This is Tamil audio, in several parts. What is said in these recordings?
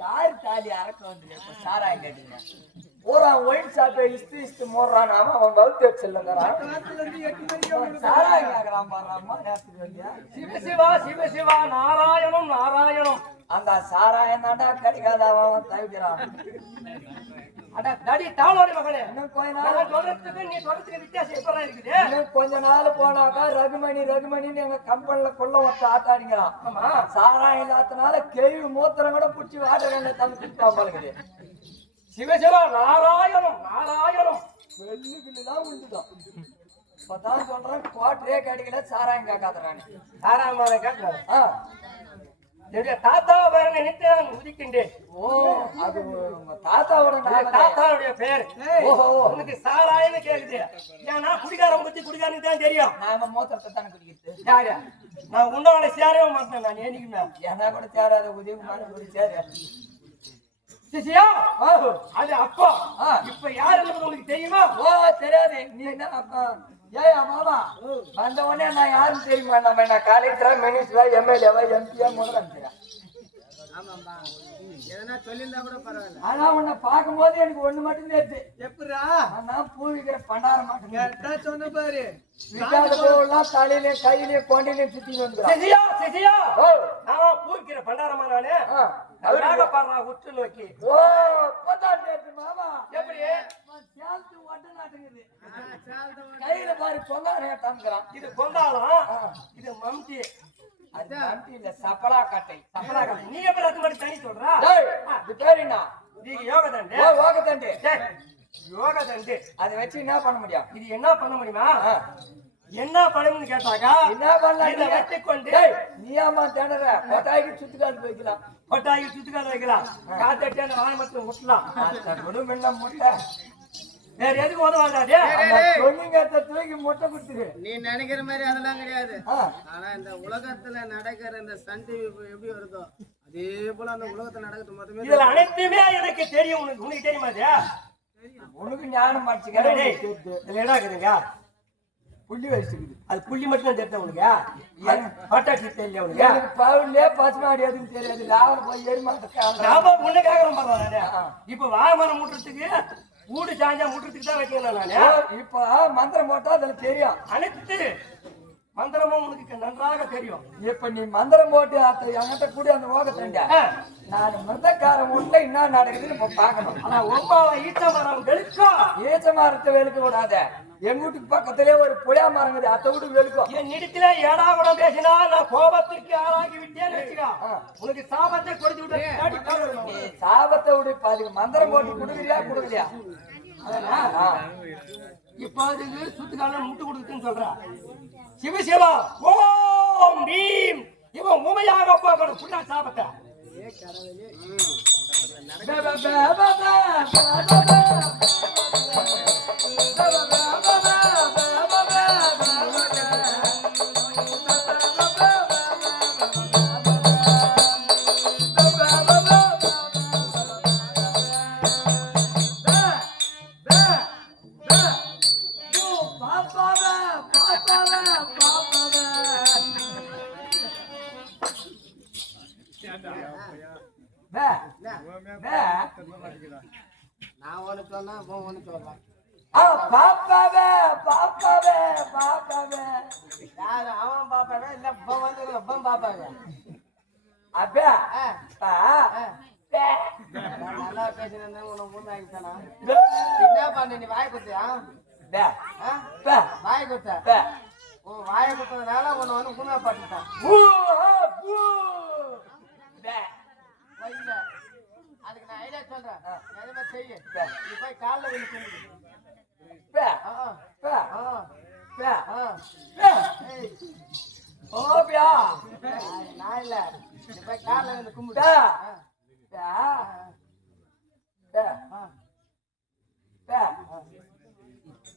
யாரு தாலி அறக்க வந்து சாராயம் கேட்டீங்க பூரா ஒயின் ஷாப்பை இஸ்து மோடுறான் அவன் வகுத்து வச்சிருந்தான் சாராயம் கேட்கறான் பாடுறாமா நேரத்துக்கு வேண்டியா சிவசிவா சிவசிவா நாராயணம் நாராயணம் அந்த சாராயம் தாண்டா கிடைக்காத அவன் தவிக்கிறான் அட தடி தாளோடி மகளே இன்னும் கொஞ்ச நாள் சொல்றதுக்கு நீ சொல்றதுக்கு வித்தியாசம் எப்பதான் இருக்குது இன்னும் கொஞ்ச நாள் போனாக்கா ரகுமணின்னு எங்க கம்பெனில கொள்ள ஒருத்த ஆட்டாடிங்கிறான் ஆமா சாராயம் இல்லாதனால கேள்வி மூத்திரம் கூட பிடிச்சி வாடகை தந்து கொடுப்பாங்க சிவசிவா நாராயணம் நாராயணம் வெள்ளுக்குலாம் உண்டுதான் இப்பதான் சொல்றேன் குவாட்டரே கிடைக்கல சாராயம் கேட்காதறானே சாராயமான கேட்கிறாரு என்னுடைய தாத்தா பேரை நினைத்து நான் உதிக்கின்றேன். ஓ அது தாத்தாவோட தாத்தாவுடைய பேர். ஓஹோ உனக்கு சாராயன்னு கேக்குது. ஏன்னா குடிகாரன் பத்தி குடிகாரனுக்கு தான் தெரியும். நாம மோத்திரத்தை தானே குடிக்கிறது. யாரு நான் உன்னோட சேரவே மாட்டேன். நான் ஏனிக்குமே என்ன கூட சேராத உதயகுமார கூட சேர சிசியா அது அப்பா. இப்ப யாரு உனக்கு தெரியுமா? ஓ தெரியாது. நீ என்ன அப்பா ஏயா மாமா வந்த உடனே நான் யாரும் தெரியுமா? நம்ம கலெக்டரா மினிஸ்டரா எம்எல்ஏவா எம்பியா முதலமைச்சரா? ஆனா உன்னை பார்க்கும் போது எனக்கு ஒண்ணு மட்டும் தெரியுது. எப்படா நான் பூ விக்கிற பண்டார மாட்டேன் சொன்ன பாரு. விக்காதெல்லாம் தலையிலே கையிலே கொண்டையிலே சுத்தி பூக்கிற பண்டாரமா நானு அதுக்காக பாடுறா உற்று நோக்கி. ஓ மாமா எப்படி சேலத்து ஒட்ட நாட்டுங்குது. கையில பாரு பொங்காரம். இது பொங்காலம், இது மம்டி. அது மம்டி இல்ல சப்பலா கட்டை. சப்பலா கட்டை. நீ எப்படி அது மாதிரி தனி சொல்றா? இது பேர் என்ன? நீங்க யோக தண்டு. யோக தண்டு. யோக தண்டு அதை வச்சு என்ன பண்ண முடியும்? இது என்ன பண்ண முடியுமா? என்ன பண்ணணும்னு கேட்டாக்கா என்ன பண்ணலாம்? இதை வச்சு கொண்டு நீயாமா தேடுற கொட்டாய்க்கு சுத்துக்காடு வைக்கலாம். கொட்டாய்க்கு சுத்துக்காடு வைக்கலாம். காத்தட்டி அந்த வானமரத்துல முட்டலாம். குடும்பம் முட்டை வேற எதுக்கு உதவாதாதே? பொண்ணுங்க தூக்கி முட்டை கொடுத்துரு. நீ நினைக்கிற மாதிரி அதெல்லாம் கிடையாது. ஆனா இந்த உலகத்துல நடக்கிற இந்த சண்டை எப்படி வருதோ அதே போல அந்த உலகத்துல நடக்கிறது மொத்தமே இதுல அனைத்துமே எனக்கு தெரியும். உனக்கு தெரியுமா? உனக்கு ஞானம் மாட்டுச்சுங்க. இதுல என்ன இருக்குதுங்க? புள்ளி வயசுக்குது. அது புள்ளி மட்டும் தான் தெரியும் உனக்கு. பட்டாட்சி தெரியல உனக்கு. பவுன்லே பசுமாடி எதுவும் தெரியாது. லாபம் போய் எரிமாட்ட உன்ன கேக்குறேன் பரவாயில்ல. இப்ப வாமரம் முட்டுறதுக்கு ஊடு சாஞ்சா முட்டுறதுக்கு தான் வைக்கணும் நானு. இப்ப மந்திரம் போட்டா அதுல தெரியும். அனைத்து மந்திரமும் உனக்கு நன்றாக தெரியும். இப்ப நீ மந்திரம் போட்டு என்கிட்ட கூட அந்த ஓக தண்ட நான் மந்தக்காரன் உள்ள என்ன நடக்குதுன்னு இப்ப பாக்கணும். ஆனா ஒம்பாவை ஈச்ச மரம் வெளுக்கும். ஈச்ச மரத்தை வெளுக்க விடாத. எங்க வீட்டுக்கு பக்கத்திலே ஒரு புளியா மரங்குது. அத்தை வீட்டுக்கு வெளுக்கும். என் இடத்துல ஏடா கூட பேசினா நான் கோபத்துக்கு ஆளாக்கி விட்டேன்னு வச்சுக்கா. உனக்கு சாபத்தை கொடுத்து விட்டு சாபத்தை விடு. அதுக்கு மந்திரம் போட்டு கொடுக்குறியா கொடுக்கலையா? இப்ப அதுக்கு சுத்துக்காலம் முட்டு கொடுக்குன்னு சொல்ற. சிவசிவா ஓம் பீம் இவன் உமையாக போகணும். புண்ணா சாபத்தை நான் ஒண்ணு சொன்னா ஒண்ணு சொல்றேன். பாப்பாவே பாப்பாவே பாப்பாவே யாரு அவன் பாப்பாவே இல்ல பாப்பாவே அப்பா நல்லா பேசினா உனக்கு முன்ன ஆகிட்டானா என்ன பண்ண நீ வாய் குத்தியா வாய் குத்த உன் வாயை குத்ததுனால உன்னை வந்து முன்ன பாட்டுட்டான் அதுக்கு நான் ஐடியா சொல்றேன் எதுவுமே செய்ய நீ போய் காலில் வந்து கும்பிடு நான் இல்ல நீ போய் காலில் வந்து கும்பிடு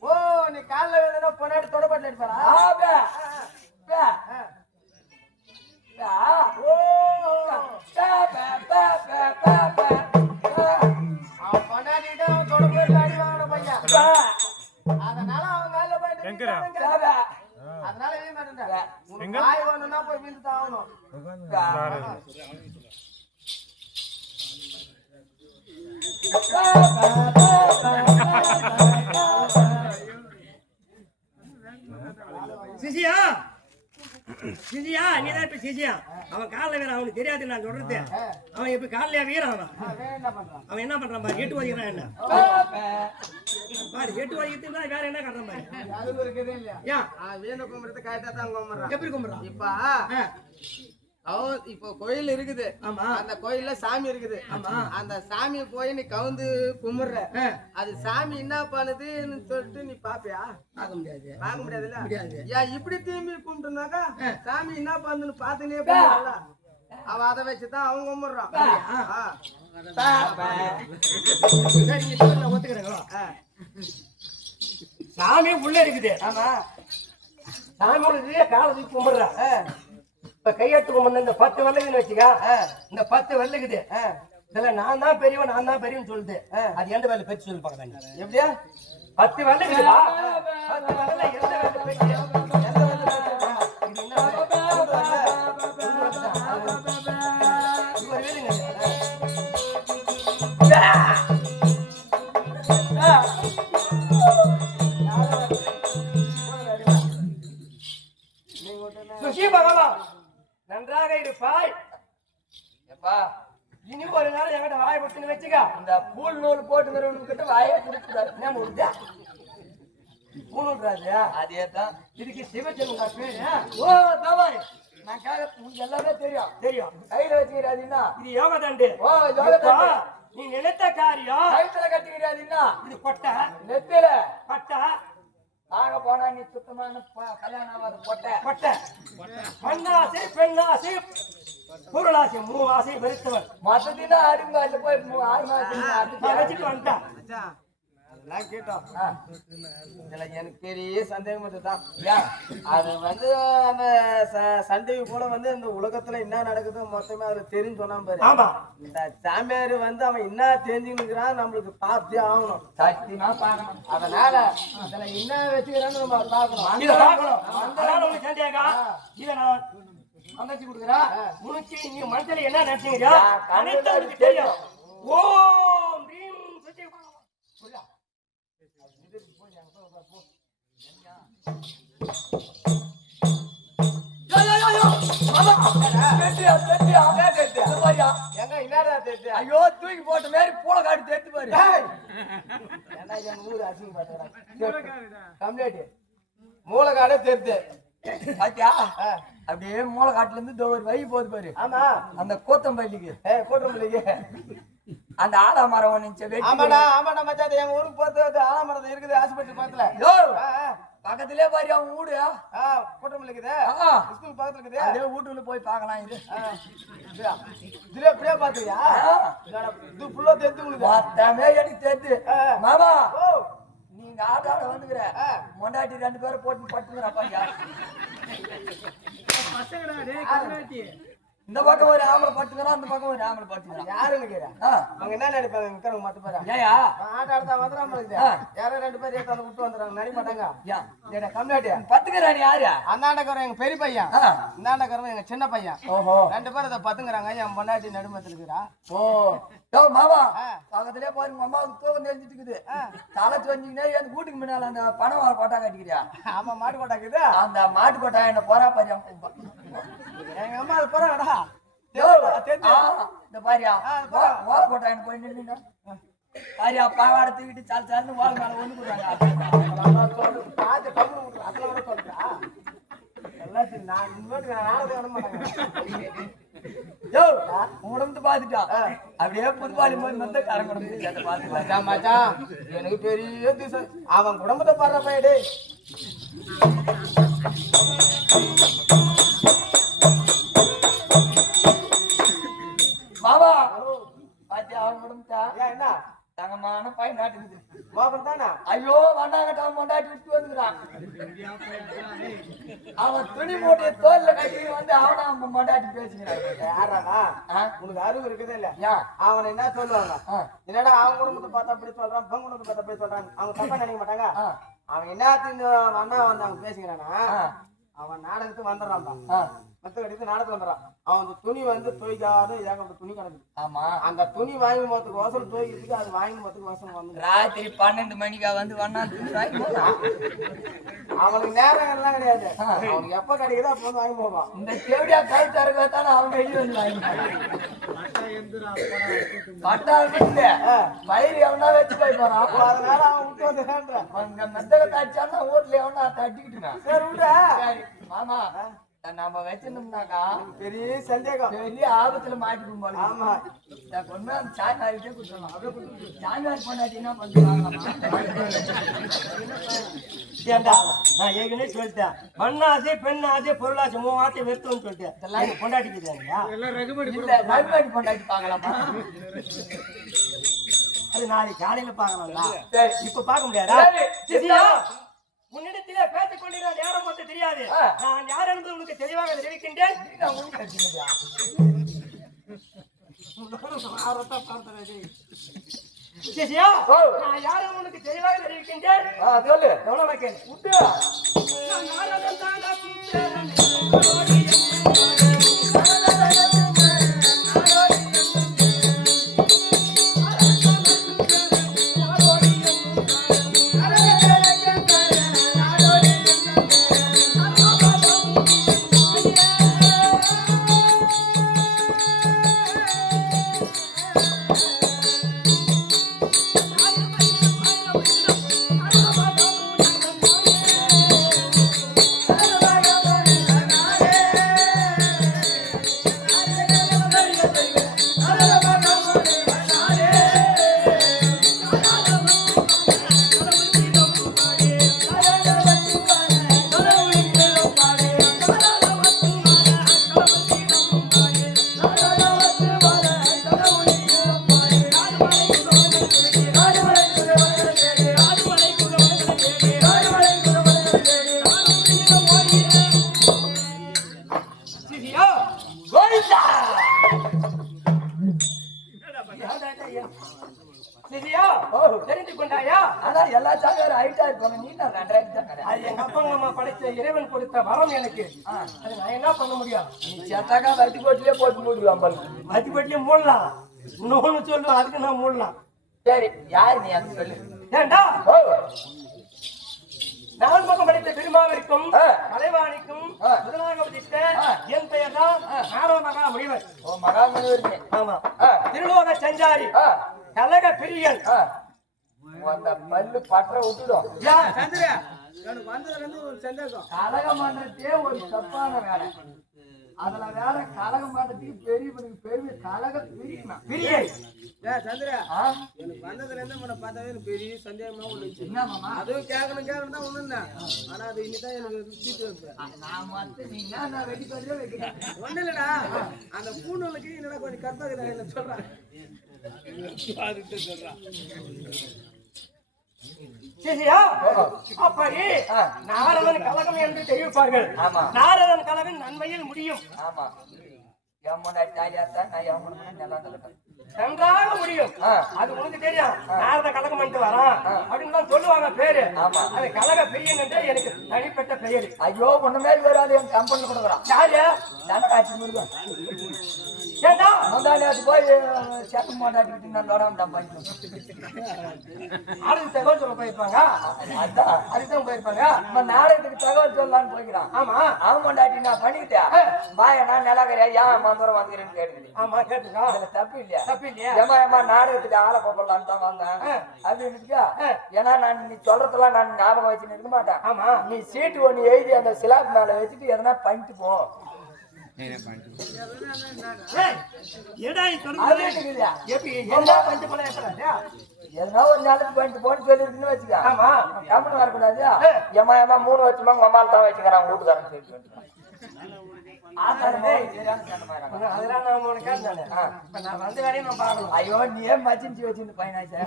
ஓ நீ காலில் வந்து பொன்னாடி தொடப்பாட்டில் எடுப்பாரா அவன் பொன்னாடிட்டு அவன் தொடப்பேர்ல அடி வாங்கின பையன் அதனால அவன் காலில் போயிட்டு அதனால வீ மாட்டேன் வாய் வேணும்னா போய் வீழ்ந்து ஆகணும் சிசியா சிசியா நீதான் இப்ப சிசியா அவன் காலில் வீரன் அவனுக்கு தெரியாது நான் சொல்றது அவன் இப்ப காலில வீரன் அவன் என்ன பண்றான் பாரு எட்டு வதிக்கிறான் என்ன பாரு எட்டு வதிக்கிறது வேற என்ன கட்டுறான் பாரு அது இருக்குது இல்லையா வீண கும்பிடுறது காய்த்தா தான் கும்பிடுறான் எப்படி கும்பிடுறான் இப்போ கோயில் இருக்குது ஆமா அந்த கோயில்ல சாமி இருக்குது ஆமா அந்த சாமியை போய் நீ கவுந்து கும்பிடுற அது சாமி என்ன பண்ணுதுன்னு சொல்லிட்டு நீ பாப்பியா பார்க்க முடியாதுல்ல ஏன் இப்படி திரும்பி கும்பிட்டுனாக்கா சாமி என்ன பண்ணுன்னு பாத்துனே போயிடல அவ அதை வச்சுதான் அவங்க கும்பிடுறான் ஒத்துக்கிறேங்களா சாமி உள்ள இருக்குது ஆமா சாமி உள்ள காலை தூக்கி கும்பிடுறா இப்ப கையெழுத்து கும்பிடு இந்த 10 வெள்ளைக்குன்னு வச்சுக்க இந்த 10 வெள்ளைக்குது இதுல நான் தான் பெரியவன் நான் தான் பெரியவன் சொல்லுது அது எந்த வேலை பெற்று சொல்லி பார்க்க எப்படியா 10 வெள்ளைக்குதுடா 10 வெள்ளை எந்த வேலை பெற்று எந்த வேலை இது என்ன சுஷி பகவான் நன்றாக இருப்பாய் இனி ஒரு நாள் என்கிட்ட வாயை கொடுத்துன்னு வச்சுக்க இந்த பூல் நூல் போட்டுக்கிறவனு கிட்ட வாயை கொடுத்துடாது என்ன முடிஞ்சா பூணுன்றாது அதே தான் இதுக்கு சிவஜென்ம பேரு ஓ தவாய் நான் உங்களுக்கு எல்லாமே தெரியும் தெரியும் கையில வச்சுக்கிறாதீங்கன்னா இது யோக தண்டு ஓ யோக தண்டு நீ நினைத்த காரியம் கைத்துல கட்டிக்கிறாதீங்கன்னா இது கொட்டை நெத்தில பட்டை ஆக போனா நீ சுத்தமான கல்யாணம் ஆகாது கொட்டை கொட்டை மண்ணாசை பெண்ணாசை பொருளாசை 3 ஆசை வெறுத்தவன் மொத்தத்தினா அருங்கால போய் 6 மாசம் வச்சுட்டு வந்துட்டான் அதெல்லாம் கேட்டோம் இதுல எனக்கு பெரிய சந்தேகம் மட்டும்தான் அது வந்து அந்த சண்டை போல வந்து இந்த உலகத்துல என்ன நடக்குது மொத்தமே அதுல தெரிஞ்சு சொன்னா பாரு ஆமா இந்த சாமியார் வந்து அவன் என்ன தெரிஞ்சுக்கிறான் நம்மளுக்கு பார்த்தே ஆகணும் சத்தியமா பார்க்கணும் அதனால அதுல என்ன வச்சுக்கிறான்னு நம்ம பார்க்கணும் இதை பார்க்கணும் அதனால உனக்கு சந்தேகம் இதை நான் அமைச்சு கொடுக்குறா உனக்கு நீ மனசுல என்ன நினைச்சீங்க அனைத்து உனக்கு தெரியும் ஓம் ரீம் சக்தி சொல்லா ஐயோ தூக்கி போட்ட மாதிரி பூல காட்டு தேத்து பாரு மூளைக்காடே தெரிஞ்சு பாத்தியா அப்படியே மூளை காட்டுல இருந்து ஒரு வழி போகுது பாரு ஆமா அந்த கோத்தம்பள்ளிக்கு கூட்டம்பள்ளிக்கு அந்த ஆலாமரம் ஒண்ணு ஆமாடா ஆமாடா மச்சான் எங்க ஊருக்கு போறது ஆலாமரம் இருக்குது ஆஸ்பத்திரி பக்கத்துல பக்கத்திலே பாரு அவன் வீடு கூட்டம் இருக்குது ஸ்கூல் பக்கத்துல இருக்குது அதே வீட்டுல போய் பார்க்கலாம் இது இதுல எப்படியா பாத்தியா இது ஃபுல்லா தெரிஞ்சு உங்களுக்கு மொத்தமே எனக்கு தெரிஞ்சு மாமா நீங்க ஆட்டாட வந்துக்கிற மொண்டாட்டி 2 பேரும் போட்டு பட்டுங்கிறப்பா இந்த பக்கம் ஒரு ஆம்பளை பட்டுக்கிறான், அந்த பக்கம் ஒரு ஆம்பளை பட்டுக்கிறான். யாருன்னு கேக்குறா? அவங்க என்ன நினைப்பாங்க? இருக்கிறவங்க மட்டும் பேரா ஏயா ஆட்ட ஆடுத்தா வந்துடாம இருக்குது. யாரோ 2 பேர் ஏத்தாந்து விட்டு வந்துடுறாங்க. நடி மாட்டாங்க. ஏடா கம்மியாட்டியா பத்துக்கிறான் யாரு? அந்தாண்டக்காரன் எங்க பெரிய பையன், இந்தாண்டக்காரன் எங்க சின்ன பையன். ஓஹோ 2 பேரும் இதை பத்துங்கிறாங்க. என் பொண்டாட்டி நடுமத்துல இருக்கிறா. ஓ யோ மாமா பக்கத்துலயே பாருங்க அம்மாவுக்கு தூக்கம் தெரிஞ்சிட்டு இருக்குது. தலை வந்தீங்கன்னா என் வீட்டுக்கு முன்னால அந்த பணம் கோட்டா கட்டிக்கிறியா? ஆமா மாட்டு கோட்டாக்குது. அந்த மாட்டு கோட்டா என்ன போறா பாரு எங்க அம்மா அது போறாங்கடா. இந்த பாரியா ஓர கோட்டா என்ன போய் நில்லுங்க பாரியா பாவாடை தூக்கிட்டு சால் சால்னு ஓர மேல ஒண்ணு போடுறாங்க. பாத்து கம்மு அதெல்லாம் கூட சொல்றா. எல்லாத்தையும் நான் இன்னொரு நாளே வர மாட்டாங்க. யோ உடம்பு பாத்துட்டா அப்படியே புதுவாளி மாதிரி வந்து கரங்குடம்பு பாத்துக்கலாம். மச்சான் எனக்கு பெரிய திசை அவன் குடும்பத்தை பாடுற பையடே. மாமா பாத்தி அவன் உடம்புட்டா என்ன தங்கமான பையன் நாட்டுக்குது மோகம் தானே. ஐயோ வண்டாங்கட்ட அவன் கொண்டாட்டி விட்டு வந்துக்கிறான். அவன் துணி மூட்டைய தோல்ல கட்டி வந்து அவனை அவன் கொண்டாட்டி பேசுகிறான். யாராடா உனக்கு அறிவு இருக்குதே இல்ல? அவனை என்ன சொல்லுவாங்க? என்னடா அவன் குடும்பத்தை பார்த்தா அப்படி சொல்றான், பங்க குடும்பத்தை பார்த்தா அப்படி சொல்றான். அவங்க தப்பா நினைக்க மாட்டாங்க. அவன் என்னத்தின் அண்ணா வந்து அவங்க பேசுகிறானா? அவன் நாடகத்துக்கு வந்துடுறான்ப்பா. மத்த கடித்து நாடகத்துக்கு வந்துடுறான். அவன் அந்த துணி வந்து துவைக்காத ஏகப்பட்ட துணி கிடக்குது. ஆமா அந்த துணி வாங்கி போறதுக்கு வாசல் துவைக்கிறதுக்கு அது வாங்கி போறதுக்கு வாசல் வந்து ராத்திரி 12 மணிக்கா வந்து வண்ணா துணி வாங்கி போறான். அவனுக்கு நேரம் எல்லாம் கிடையாது. அவனுக்கு எப்ப கிடைக்குதோ அப்ப வந்து வாங்கி போவான். இந்த தேவடியா கழுத்து அறுக்கத்தானே அவன் வெளியே வந்து வாங்கி பட்டா விட்டு மயிறு எவனா வச்சு போய் போறான். அதனால அவன் விட்டு வந்து மெத்தக தாச்சான்னா ஊர்ல எவனா தட்டிக்கிட்டுனா சரி விடுற. சரி மாமா நம்ம வச்சிருந்தோம்னாக்கா பெரிய சந்தேகம், பெரிய ஆபத்துல மாட்டிக்கும் போல. ஆமா கொண்டு அந்த சாய்நாரிட்டே கொடுத்துடலாம். அப்படியே சாய்நாரி பொண்டாட்டினா பண்ணுவாங்க. நான் ஏற்கனவே சொல்லிட்டேன், மண்ணாசை பெண்ணாசை பொருளாசை 3 வார்த்தை வெறுத்துன்னு சொல்லிட்டேன். இதெல்லாம் கொண்டாடிக்குது இல்ல ரகுபடி பொண்டாட்டி பாக்கலாமா? அது நாளைக்கு காலையில பாக்கலாம்ல, சரி இப்ப பார்க்க முடியாதா? சரி உன்னிடத்திலே பேசிக் கொண்டிருந்த நேரம் மட்டும் தெரியாது. நான் யார் என்பது உனக்கு தெளிவாக தெரிவிக்கின்றேன். நான் யார் உனக்கு தெளிவாக தெரிவிக்கின்றேன். சொல்லு எவ்வளவு கேள்வி விட்டு தெரிந்து கொண்டாயா? அதான் எல்லா சாமியாரும் ஹைட்டா இருப்பாங்க. நீ நான் 2 தான். அது எங்க அப்பா அம்மா படைத்த இறைவன் கொடுத்த வரம் எனக்கு. அது நான் என்ன பண்ண முடியும்? நீ சேத்தாக்கா வட்டி போட்டிலே போட்டு மூடிடுவான் பாரு. மதிப்பட்டிலே மூடலாம். இன்னொன்னு சொல்லுவேன், அதுக்கு நான் மூடலாம். சரி யாரு நீ அது சொல்லு. ஏண்டா நான் பக்கம் படித்த பெருமாவிற்கும் கலைவாணிக்கும் முதலாக உதித்த என் பெயர் தான் நாரமகா முனிவர். ஓ மகா முனிவர். ஆமா, திருலோக சஞ்சாரி, கலக பிரியன். அந்த பல்லு பற்ற விட்டுடும். சந்திரா எனக்கு வந்ததுல இருந்து ஒரு சந்தேகம். கலகம் பண்றதே ஒரு தப்பான வேலை. அதுல வேற கலகம் பண்றதுக்கு பெரிய கலக பிரியை. சந்திரா எனக்கு வந்ததுல இருந்து உன்னை பார்த்தாவே எனக்கு பெரிய சந்தேகமா ஒண்ணு. என்ன மாமா? அதுவும் கேட்கணும் தான் ஒண்ணு. ஆனா அது இன்னைதான் எனக்கு சீட்டு வைப்பேன். நான் வந்து நீங்க நான் வெடி பண்ணி வைக்கிறேன். ஒண்ணு இல்லடா, அந்த பூணுக்கு என்னடா கொஞ்சம் கர்த்தாக்குதா என்ன சொல்றேன். அப்படி நாரதன் கலகம் என்று தெரிவிப்பார்கள். நாரதன் கலகம் நன்மையில் முடியும். ஆமா என் முன்னாடி தாலியாத்தான் நான் என் முன்னாடி நல்லா இருக்கேன். நன்றாக முடியும். அது உனக்கு தெரியும். நாரத கலகம் பண்ணிட்டு வரான் அப்படின்னு தான் சொல்லுவாங்க பேரு. ஆமா, அது கலக பிரியன் என்று எனக்கு தனிப்பட்ட பெயர். ஐயோ முன்ன மாதிரி வராது. என் கம்பெனில கொடுக்குறான். யாரு தனக்காட்சி முருகன். ஏண்டா முந்தானி அது போய் சேட்டு மாட்டாட்டிக்கிட்டு நான் லோடாம பண்ணிட்டு ஆளுக்கு தகவல் சொல்ல போயிருப்பாங்க. அதான் அதுதான் போயிருப்பாங்க. நம்ம நாடகத்துக்கு தகவல் சொல்லலான்னு போய்க்கிறான். ஆமா அவன் கொண்டாட்டி நான் பண்ணிக்கிட்டேன். பாய நான் நிலாக்கறியா ஏன் மந்திரம் வந்துக்கிறேன்னு கேட்டுக்கிட்டு. ஆமா கேட்டுக்கா. அதுல தப்பு இல்லையா? தப்பு இல்லையா? ஏமா நாடகத்துக்கு ஆளை கூப்பிடலான்னு தான் வந்தேன் அப்படின்னு. ஏன்னா நான் நீ சொல்றதெல்லாம் நான் ஞாபகம் வச்சுன்னு இருக்க மாட்டேன். ஆமா நீ சீட்டு ஒண்ணு எழுதி அந்த சிலாப் மேல வச்சுட்டு எதனா பண்ணிட்டு போ. எதனா ஒரு நாளைக்கு பண்ணிட்டு போன்னு சொல்லிருக்குன்னு வச்சுக்க. ஆமா கம்பெனி வரக்கூடாது. ஏமா 3 வருஷமா உங்க அம்மாள் தான் வச்சுக்கிறான் வீட்டுக்காரன் சொல்லிட்டு. அதெல்லாம் நான் உனக்கு கேட்டானே. இப்ப நான் வந்து வேலையை நான் பார்க்கணும். ஐயோ நீ ஏன் மச்சிச்சு வச்சிருந்து பையனாச்சா?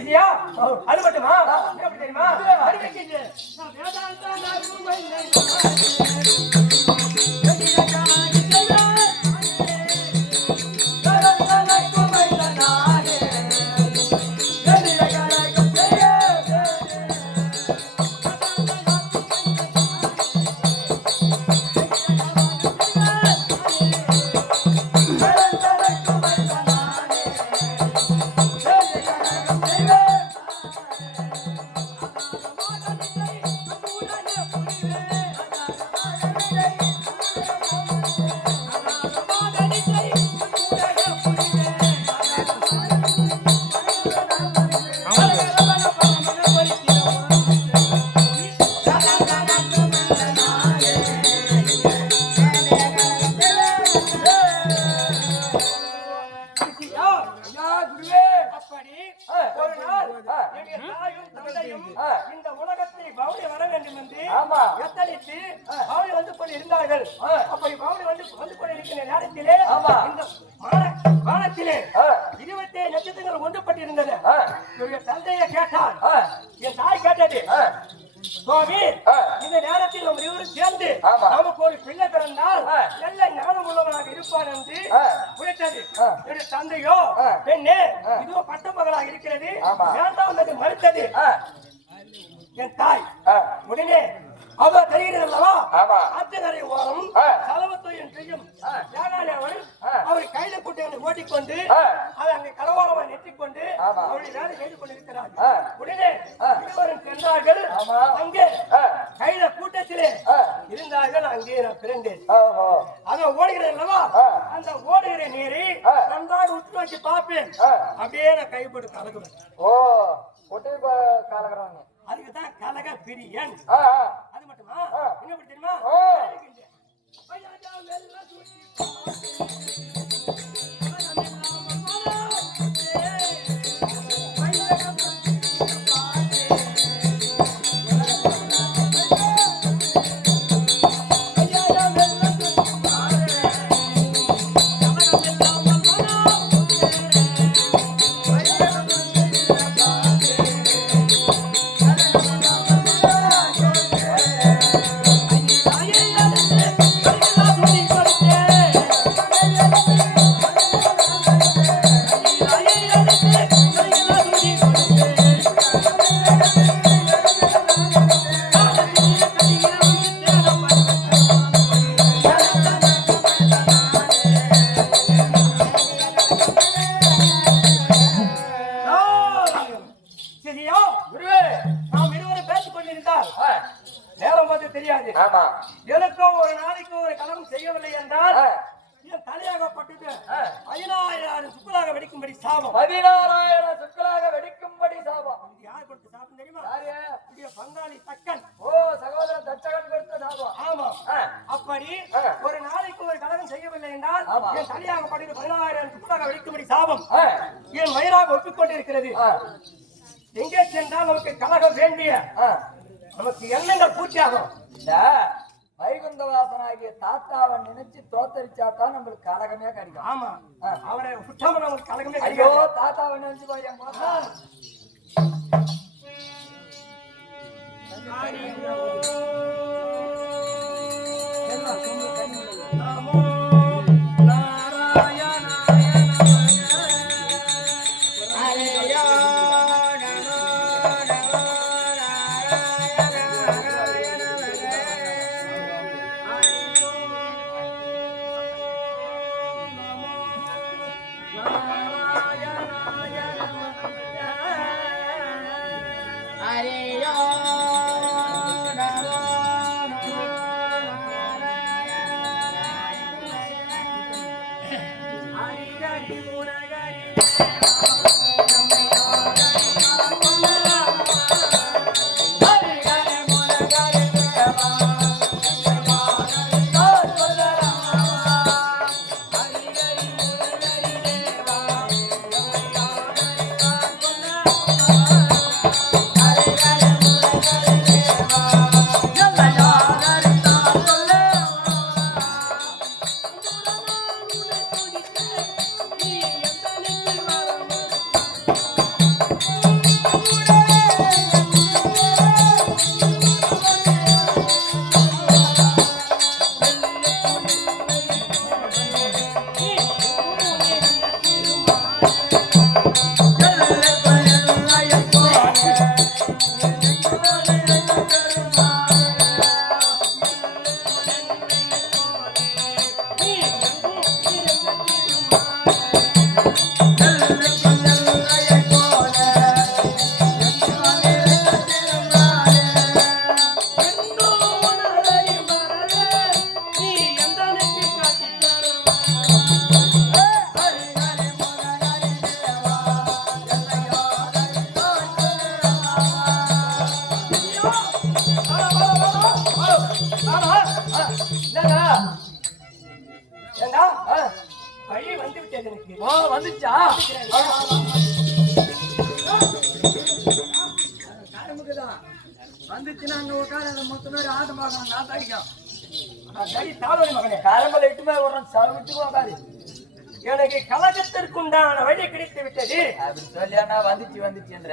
இல்லையா? அது மட்டுமா? எப்படி தெரியுமா? இந்த உலகத்தை பவுனி வர வேண்டும் என்று எத்தனைத்து பவுனி வந்து கொண்டு இருந்தார்கள். அப்படி பவுனி வந்து கொண்டிருக்கிற நேரத்திலே இந்த வானத்திலே 27 நட்சத்திரங்கள் ஒன்றுபட்டிருந்தது. என்னுடைய தந்தையை கேட்டார். என் தாய் கேட்டது, சுவாமி இந்த நேரத்தில் நம்ம இருவரும் சேர்ந்து நமக்கு ஒரு பிள்ளை பிறந்தால் நல்ல ஞானம் உள்ளவனாக இருப்பான் என்று உரைத்தது. என்னுடைய தந்தையோ, பெண்ணே இதுவோ பட்ட மகளாக இருக்கிறது, வேண்டாம் என்று மறுத்தது. என் தாய் உடனே அவ தெரிகிறது அல்லவா, ஆற்றங்கரை ஓரம் சலவத்தொழில் செய்யும் அவரை கையில கூட்டி ஓட்டிக்கொண்டு அதை அங்கே கலவாரமா நெட்டிக்கொண்டு அவருடைய வேலை செய்து கொண்டிருக்கிறார். உடனே இருவரும் சென்றார்கள். அங்கே கையில கூட்டத்திலே இருந்தார்கள். அங்கே நான் பிறந்தேன். அத ஓடுகிறேன் அல்லவா, அந்த ஓடுகிற நீரை நன்றாக உற்று நோக்கி பார்ப்பேன். அப்படியே நான் கைப்பட்டு கலக்குவேன். அதுக்குதான் கலக பிரியன். அது மட்டுமா, என்ன தெரியுமா, எனக்கும் ஒரு நாளைக்கு ஒரு கலகம் செய்யவில்லை என்றால் என் தலையாகப்பட்டது 16,000 சுக்கலாக வெடிக்கும்படி சாபம். 16,000 சுக்கலாக வெடிக்கும்படி சாபம். யார் கொடுத்த சாபம் தெரியுமா? பங்காளி தக்கன். சகோதரன் தச்சகன் கொடுத்த சாபம். ஆமா. அப்படி ஒரு நாளைக்கு ஒரு கலகம் செய்யவில்லை என்றால் என் தலையாகப்பட்டது 16,000 சுக்கலாக வெடிக்கும்படி சாபம். என் வயிறாக ஒப்புக்கொண்டிருக்கிறது. எங்கே சென்றால் நமக்கு கலகம் வேண்டிய நமக்கு எண்ணங்கள் பூர்த்தியாகும். வைகுந்த வாசனாகிய தாத்தாவை நினைச்சு தோத்தரிச்சாதான் நம்மளுக்கு கலகமே கிடைக்கும். ஆமா, அவரை சுத்தமா நமக்கு கலகமே ஐயோ தாத்தாவை நினைச்சு பாரு. நமோ ஹரியோ வழி வந்து விட்டது எனக்கு. ஓ வந்துச்சா வந்துச்சுன்னா அங்க உட்கார மொத்த பேர் ஆட்டம் பார்க்கணும் நான் தடிக்கும் சரி தாழ்வழி மகனே, காலம்பல 8 பேர் விடுறோம் சவுட்டுக்கும் உட்காரு எனக்கு கலகத்திற்குண்டான வழி கிடைத்து விட்டது. அப்படி சொல்லியானா வந்துச்சுன்ற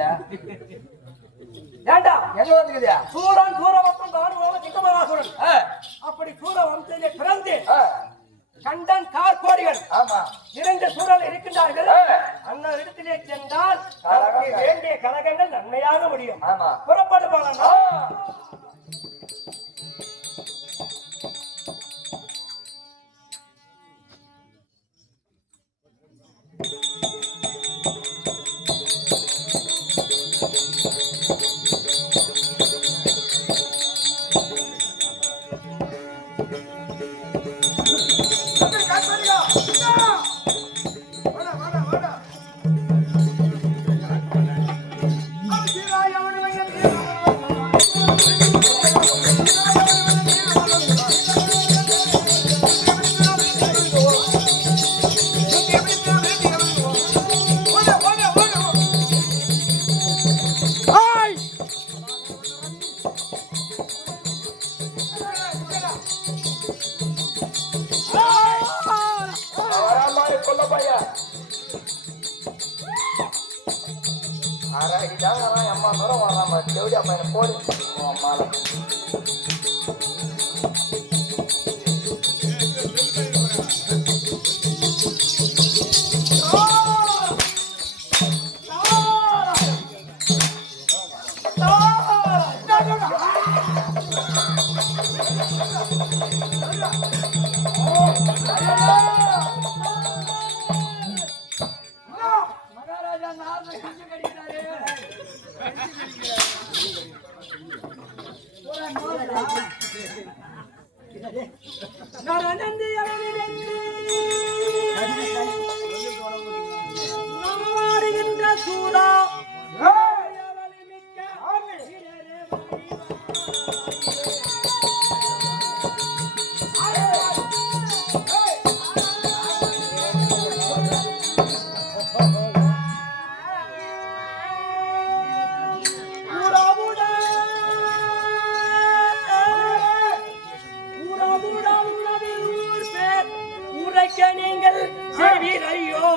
ஏண்டா எங்க வந்துக்குது சூரன் சூரவத்தம் தானுவோம் சிங்கமராசுரன் அப்படி சூர வம்சத்திலே பிறந்து கண்டன் கார்கோடிகள் ஆமா 2 சூழல் இருக்கின்றார்கள். அந்த இடத்திலே சென்றால் நமக்கு வேண்டிய கலகங்கள் நன்மையாக முடியும். ஆமா புறப்படு போகலாம். அம்மா தூரம் வராம தேவடி அப்பா என்ன போடு அம்மால மகாராஜா நாலு கடிக்கிறாரு சூடா நீங்கள் செவிரையோ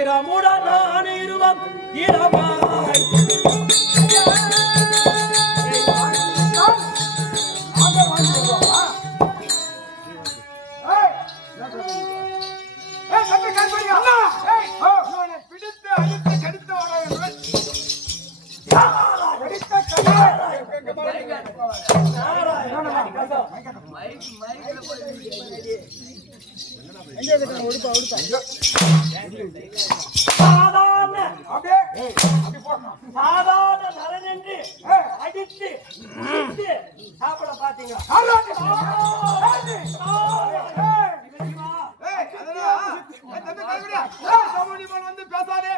இரமுடன் நான் இருவம் இரமாய் பிடித்து அழுத்து கடித்து சாதாரண சாதாரண நரன் என்று அடித்து சாப்பிட பாத்தீங்க. வந்து பேசாதே.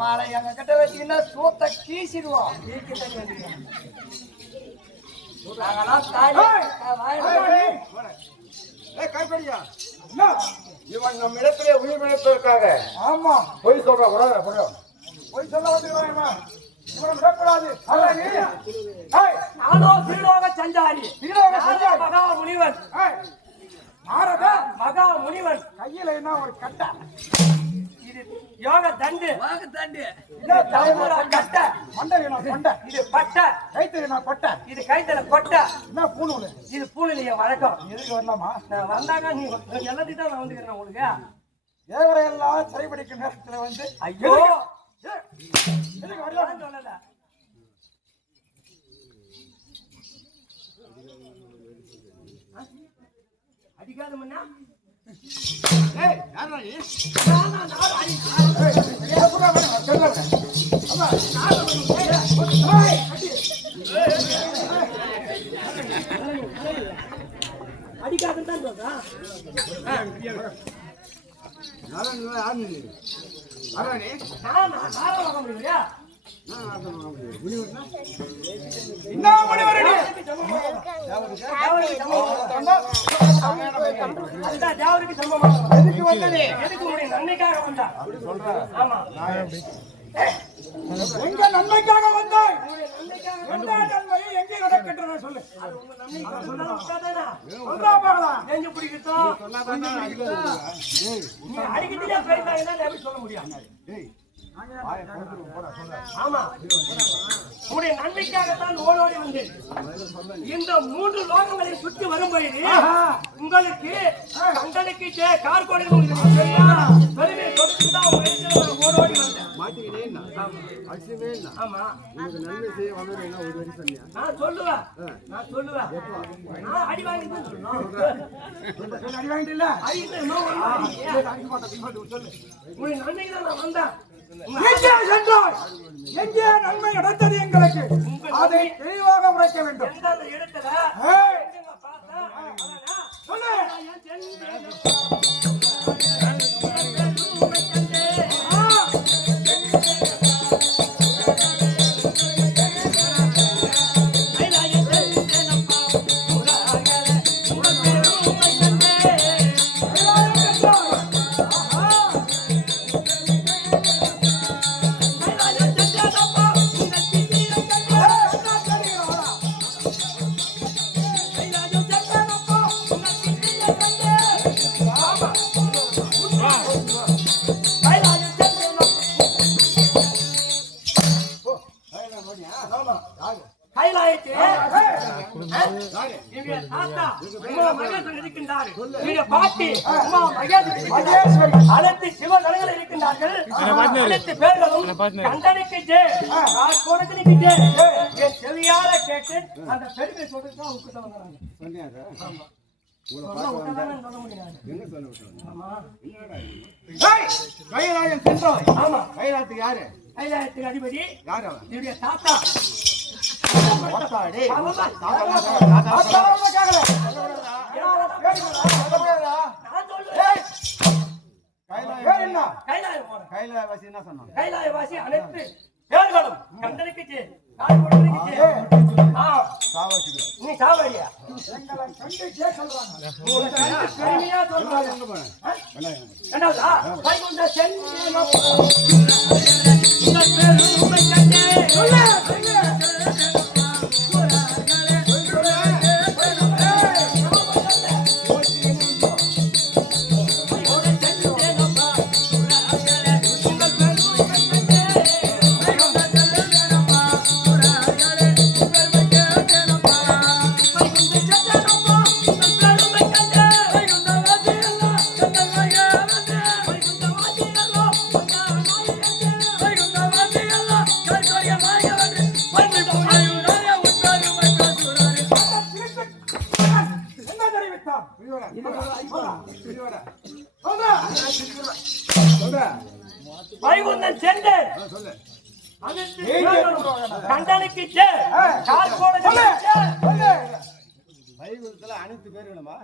மாலை எங்க கிட்ட வச்சீங்கன்னா சூத்த கீசிடுவோம். இவன் நம்ம இடத்திலே உயிர் பிழைப்பதற்காக ஆமா பொய் சொல்றான். போய் சொல்ல வந்துருவாங்க. இவனை விடக்கூடாது. நானோ சீரோக சஞ்சாரி மகா முனிவன். நாரதா மகா முனிவன் கையில என்ன ஒரு கட்டை, இது யோக தண்டு கட்டை, மண்டையில கொண்டை, இது பட்டை, கைத்தறி கொட்டை, இது கைத்தல கொட்டை, என்ன பூணூல், இது பூணிலிய வழக்கம். எதுக்கு வரலாமா? நான் வந்தாங்க நீ எல்லாத்தையும் தான் நான் வந்துக்கிறேன். உங்களுக்கு தேவரை எல்லாம் சரிபடிக்கும் நேரத்துல வந்து ஐயோ எதுக்கு வரலாம் சொல்லல. அடிக்காத மண்ணா அடிக்காதான் சொல்றா. எதுக்கு வந்தனே? நன்மைக்காக வந்தா. ஆமா எங்க நன்மைக்காக வந்தாய்? எந்த நன்மை எங்கே நடக்கின்றன சொல்லு. சொல்றா பார்க்கலாம். நெஞ்சு பிடிக்கட்டும். நீ அடிக்கடியா பேசினா எப்படி சொல்ல முடியும்? ஆமா உடைய நன்மைக்காகத்தான் ஓடோடி வந்தேன். இந்த 3 லோகங்களை சுற்றி வரும்பொழுது உங்களுக்கு கண்டனுக்கு கார்கோடி பெருமை கொடுத்துதான் ஓடோடி வந்தேன். ஆமா நான் சொல்லுவேன். நான் அடி வாங்கி தான் சொல்லணும். அடி வாங்கிட்டு இல்ல உடைய நன்மைக்கு தான் நான் வந்தேன். எங்கே சென்றாய்? எங்கே நன்மை நடந்தது எங்களுக்கு? அதை தெளிவாக உரைக்க வேண்டும். எந்த இடத்துல பார்த்தா சொல்லு. அனைத்து சிவகணங்கள் இருக்கின்றார்கள். அனைத்து பேர்களும் கண்டனுக்கு ஜெய், கார்கோடனுக்கு ஜெய் என் செவியார கேட்டு அந்த பெருமை சொல்லிட்டு தான் உட்கிட்ட வந்தாங்க. கைலாயம் சென்றோம். ஆமா கைலாயத்துக்கு யாரு? கைலாயத்துக்கு அதிபதி யாரு? என்னுடைய தாத்தா. ஓட்டாடி கைலாயவாசி என்ன சொன்னாங்க? கைலாயவாசி அனைத்து பேர்களும் கண்டனுக்கு கால் கொடுக்கறதுக்கு நீ சாவடியா பெருமையா சொல்றாங்க. என்னடா வைகுண்ட சென்னை பெருமை கண்டே வைகுந்தன் சென்று கண்டனுக்கு வைகுண்டத்துல அனைத்து பேர்களுமா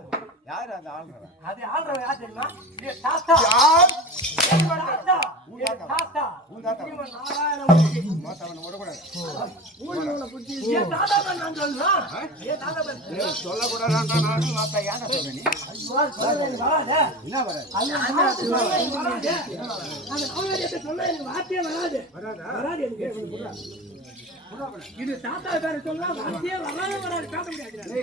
யாரு அந்த ஆள்றா? அது ஆள்றவன் யார் தெரியுமா? தாத்தா இது தாத்தா பேர சொன்னா வார்த்தையே வராது காட்ட முடியாது.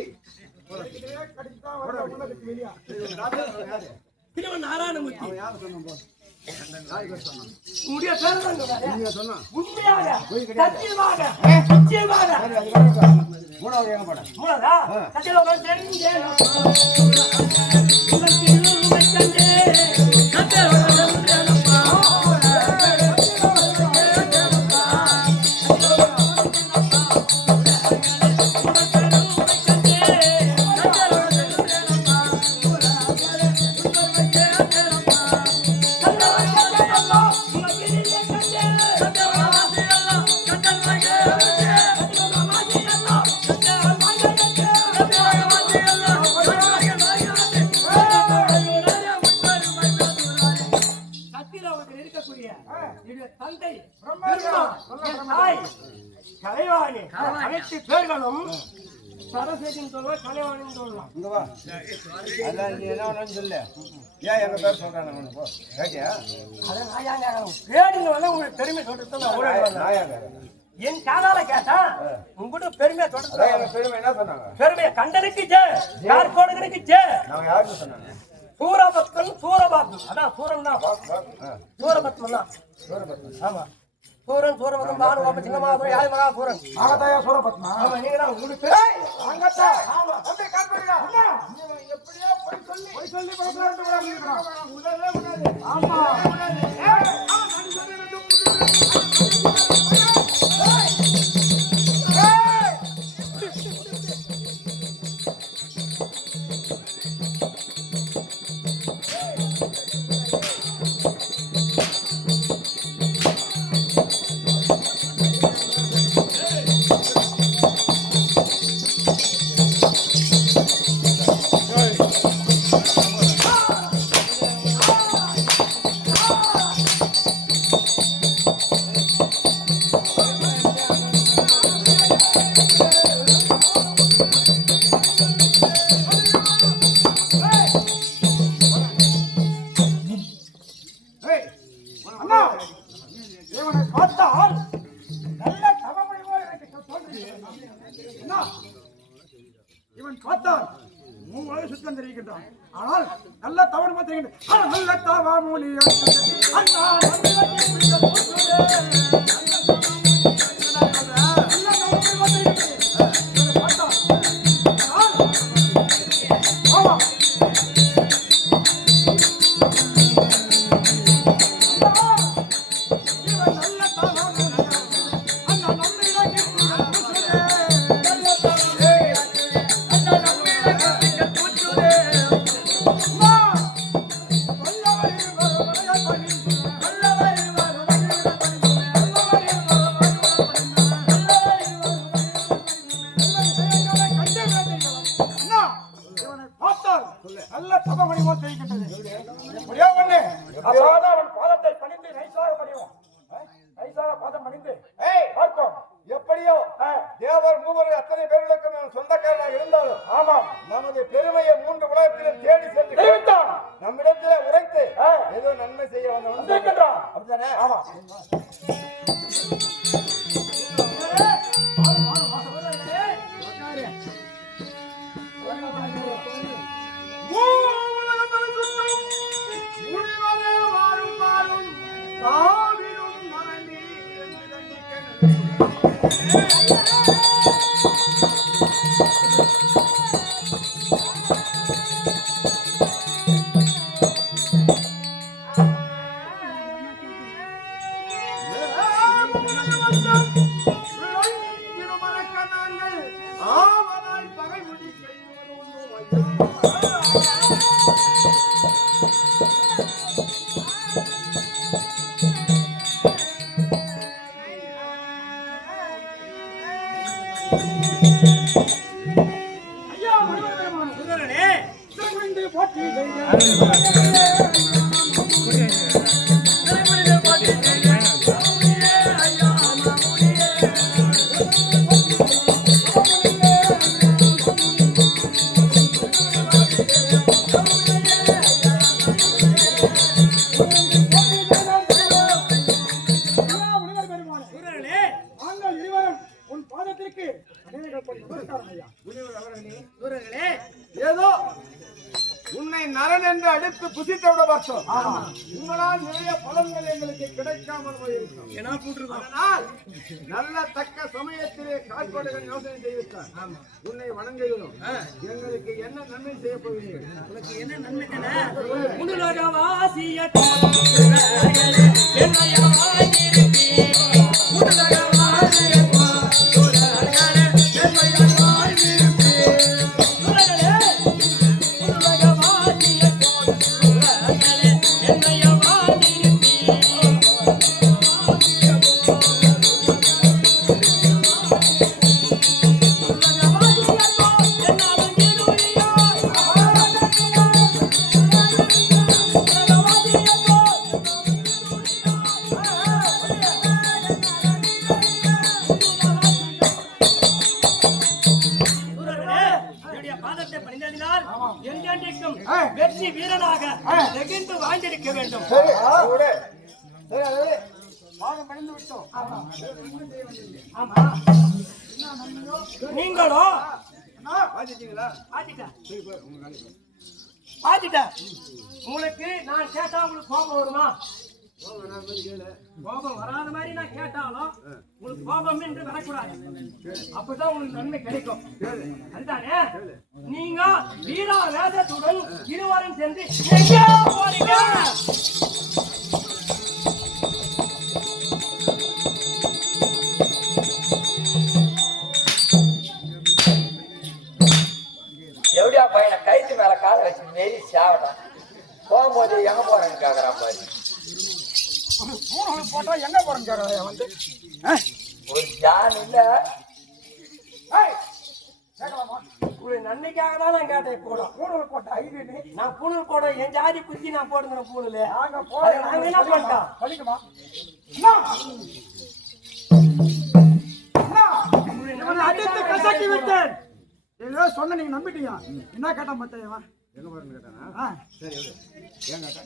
நாராயணமூர்த்தி உன்னுடைய பேர் சொன்னா உண்மையாக சத்தியமாக நிச்சயமாக மூணாவது எங்க போன மூணாவதா சத்தியமாக தெரிஞ்சேன் தந்தை தாய் கலைவாணி அனைத்து பேர்களும் சரஸ்வதினு சொல்லலாம் கலைவாணின்னு சொல்லலாம். இங்க வா அதான் நீ என்ன வேணும்னு சொல்லு. ஏன் எங்க பேர் சொல்றாங்க போ கேட்டியா? அதான் நாயாங்க பேருங்க வந்து உங்களுக்கு பெருமை சொல்றது நாயாக என் காதால கேட்டா உங்ககிட்ட பெருமையா சொல்றது. எனக்கு பெருமை என்ன சொன்னாங்க? பெருமையா கண்டனுக்கு ஜே யார் கோடகனுக்கு ஜே நாங்க யாருக்கு சொன்னாங்க? சூரபத்மன் சூரபாத்மன் அதான் சூரன் தான் சூரபத்மன் தான் ஆமா சூரன் சூரபத்மன் பானுவாம சின்னமாக யாரு மகா சூரன் ஆகதாயா சூரபத்மா ஆமா நீங்க தான் உங்களுக்கு ஆங்கத்தா ஆமா அப்படியே காட்டுறீங்க அண்ணா நீ எப்படியே போய் சொல்லி பரப்பலாம்னு வராங்க உள்ளவே கூடாது ஆமா இவன் பார்த்தான் மூவரை சுத்தம் தெரிவிக்கின்றான். ஆனால் நல்ல தவறு மாத்திருக்கின்ற நல்ல தாவாமூலி ஏதோ உன்னை நரன் என்று அடித்து புசித்தவிட பார்த்தோம். உங்களால் நிறைய பலன்கள் எங்களுக்கு கிடைக்காமல் போயிருக்கும். அதனால் நல்ல தக்க சமயத்திலே கால்பாடுகள் யோசனை செய்வித்தார். உன்னை வணங்குகிறோம். எங்களுக்கு என்ன நன்மை செய்ய போகிறீர்கள்? உனக்கு என்ன நன்மை வெற்றி வீரனாக நெகிழ்ந்து வாழ்ந்திருக்க வேண்டும். நீங்களோ உங்களுக்கு நான் கேட்டா உங்களுக்கு கோபம் வருமா? கோபம் வராத மாதிரி நான் கேட்டாலும் உங்களுக்கு கோபம் என்று வரக்கூடாது. அப்பதான் உங்களுக்கு நன்மை கிடைக்கும். அதுதானே நீங்க வீரா வேதத்துடன் இருவரும் சென்று எங்கே போறீங்க? எப்படியா பையனை கைத்து மேல காலை வச்சு மெரி சாவட்டான். போகும்போது எங்க போறேன்னு கேக்குறான் பாரு. போட்டா எங்க போறேன்னு கேக்குறேன். வந்து ஒரு ஜான் இல்ல நன்மைக்காக தான் நான் கேட்டேன். பூணூல் போட்ட ஐந்து நான் பூணூல் போட என் ஜாதி குத்தி நான் போடுங்கிற பூணூல் நாங்க என்ன பண்ணிட்டோம் படிக்குமா? அடித்து கசக்கி விட்டேன். ஏதோ சொன்ன நீங்க நம்பிட்டீங்க. என்ன கேட்டான் பார்த்தேன். எங்க போறேன்னு கேட்டானா? சரி ஏன் கேட்டா?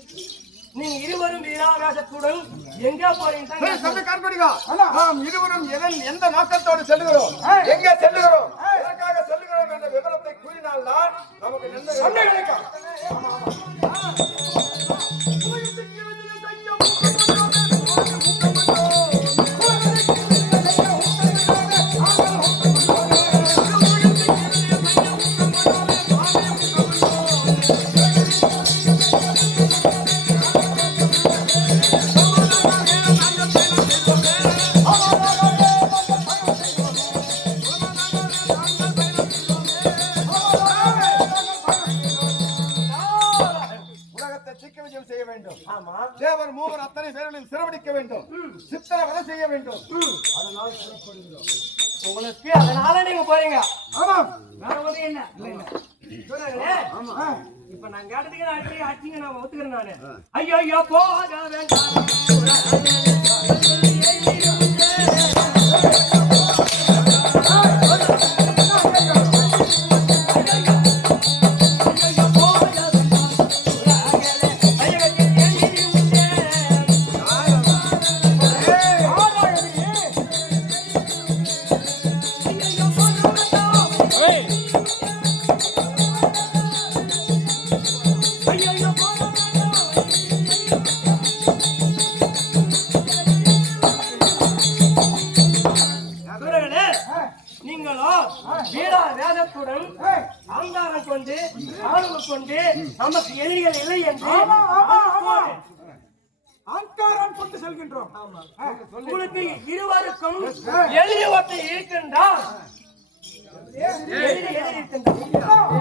நீங்க இருவரும் வீராவேசத்துடன் எங்க போறீங்க? நாம் இருவரும் எந்த நோக்கத்தோடு செல்லுகிறோம், எங்கே செல்லுகிறோம், எதற்காக செல்லுகிறோம் என்ற விவரத்தை கூறினால் தான் நமக்கு நன்மை கிடைக்கும். தேவர் மூவர் அத்தனை பேர்களையும் சிறவடிக்க வேண்டும், சித்திரவதை செய்ய வேண்டும். அதனால் உங்களுக்கு அதனால நீங்க போறீங்க. ஆமாம், வேற ஒண்ணு என்ன இப்ப நான் கேட்டதுக்கு அடிங்க நான் ஒத்துக்கிறேன். நானு ஐயோ போக வேண்டாம். நீங்களோ வீரா வேதத்துடன் அங்காரம் கொண்டு ஆளுமை கொண்டு நமக்கு எதிரிகள் இல்லை என்று அங்காரம் கொண்டு செல்கின்றோம். உங்களுக்கு இருவருக்கும் எதிரி ஒட்டை இருக்கின்றால் எதிரி இருக்கின்றார்.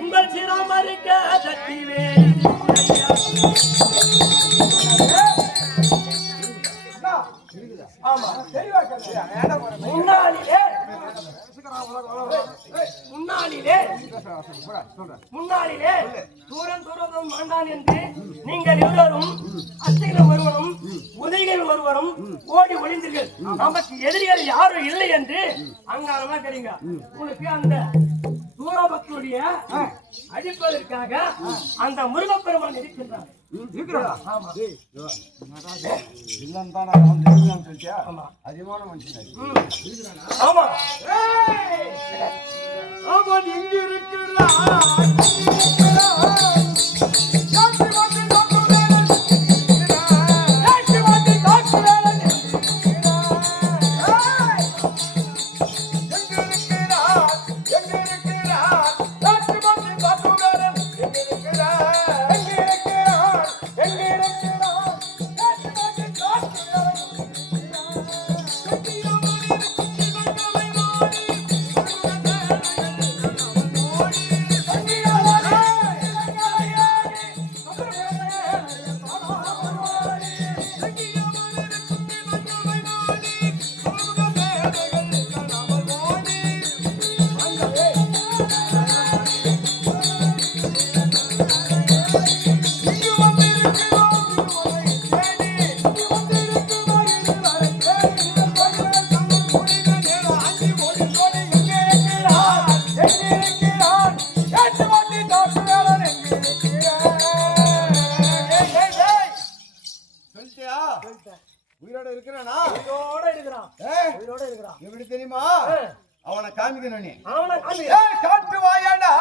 உங்கள் சிரமரிக்க சக்திவே முன்னாளிலே தூரம் தூரம் மாண்டான் என்று நீங்கள் இருவரும் அஸ்திகள் ஒருவரும் உதவிகள் ஒருவரும் ஓடி ஒளிந்தீர்கள். நமக்கு எதிரிகள் யாரும் இல்லை என்று அங்காரமா கேறீங்க. உங்களுக்கு அந்த சூரபக்தருடைய அழிப்பதற்காக அந்த முருகப்பெருமான் இருக்கின்றார். அதிகமான மனுஷன். ஆமா அவன் எங்க இருக்கிறான்? உயிரோட இருக்கிறானா? உயிரோட இருக்கிறான். எப்படி தெரியுமா? அவனை காமிக்கணும். நீ காட்டு வாயாடா.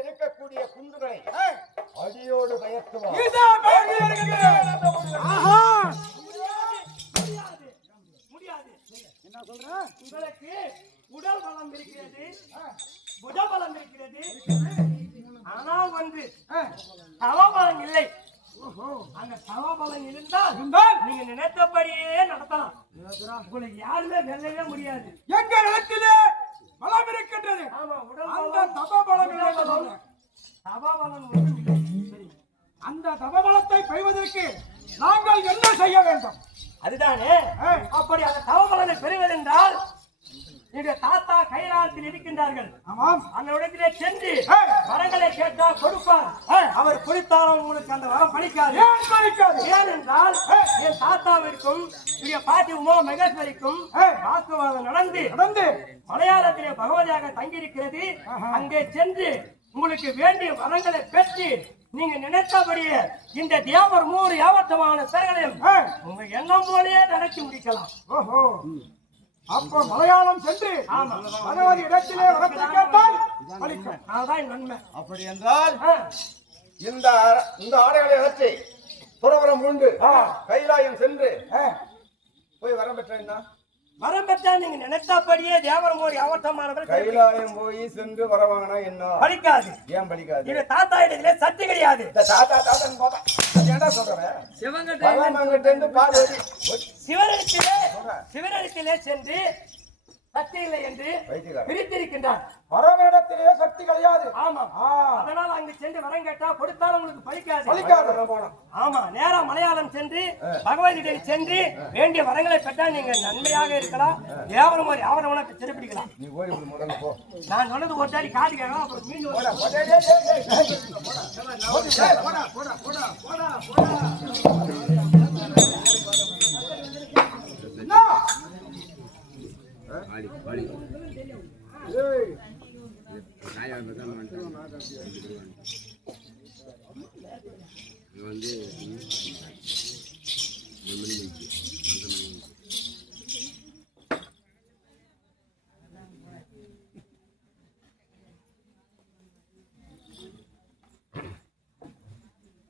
இருக்கக்கூடிய குந்துகளை அடியோடு பயத்துவார். என்ன சொல்ற? உங்களுக்கு உடல் பலம் இருக்கிறது, புஜ பலம் இருக்கிறது, ஆனால் வந்து தவபலம் இல்லை. அந்த தவபலம் இருந்தால் நீங்க நினைத்தபடியே நடத்தலாம். உங்களுக்கு யாருமே வெல்லவே முடியாது. எங்க இடத்திலே பலம் இருக்கின்றது. ஆமா, அந்த தபபலம் தவபலம் அந்த தபபலத்தை பெறுவதற்கு நாங்கள் என்ன செய்ய வேண்டும்? அதுதானே. அப்படி அந்த தவபலனை பெறுவதென்றால் எங்க தாத்தா கைலாசத்தில் இருக்கின்றார்கள். ஆமாம். அந்த இடத்திலே சென்று வரங்களை கேட்டா கொடுப்பார். அவர் கொடுத்தாலும் உங்களுக்கு அந்த வரம் பலிக்காது. ஏன் பலிக்காது? ஏனென்றால் என் தாத்தாவிற்கும் பாட்டி உமா மகேஸ்வரிக்கும் வாக்குவாதம் நடந்து மலையாளத்திலே பகவதியாக தங்கியிருக்கிறது. அங்கே சென்று உங்களுக்கு வேண்டிய வரங்களை பெற்று நீங்க நினைத்தபடியே இந்த தேவர் 3 யாவட்டமான பேர்களையும் உங்க எண்ணம் போலயே நடத்தி முடிக்கலாம். ஓஹோ, அப்ப மலையாளம் சென்று பகவதி இடத்திலே வரத்தை கேட்டால் பலிக்கும். அதான் நன்மை. அப்படி என்றால் இந்த ஆடைகளை அகற்றி துறவரம் உண்டு கைலாயம் சென்று போய் வரம் பெற்ற வரம் பெற்றா நீங்க நினைத்தபடியே தேவர் 3 யாவட்டமானவர் கைலாயம் போய் சென்று வரவாங்கன்னா என்ன பலிக்காது. ஏன் பலிக்காது? இது தாத்தா இடத்திலே சக்தி கிடையாது. சிவனிடத்திலே சென்று சக்தி இல்லை என்று பிரித்திருக்கின்றார். வரவிடத்திலே சக்தி கிடையாது. ஆமா, அதனால் அங்கு சென்று வரம் கேட்டா கொடுத்தாலும் உங்களுக்கு பலிக்காது. ஆமா, நேரா மலையாளம் சென்று பகவதியை சென்று வேண்டிய வரங்களை பெற்றா நீங்க நன்மையாக இருக்கலாம். தேவரம் மாதிரி ஆவரவனை சிறப்பிடிக்கலாம். நான் சொன்னது ஒரு தாடி காது கேட்கலாம். அப்புறம் மீண்டும்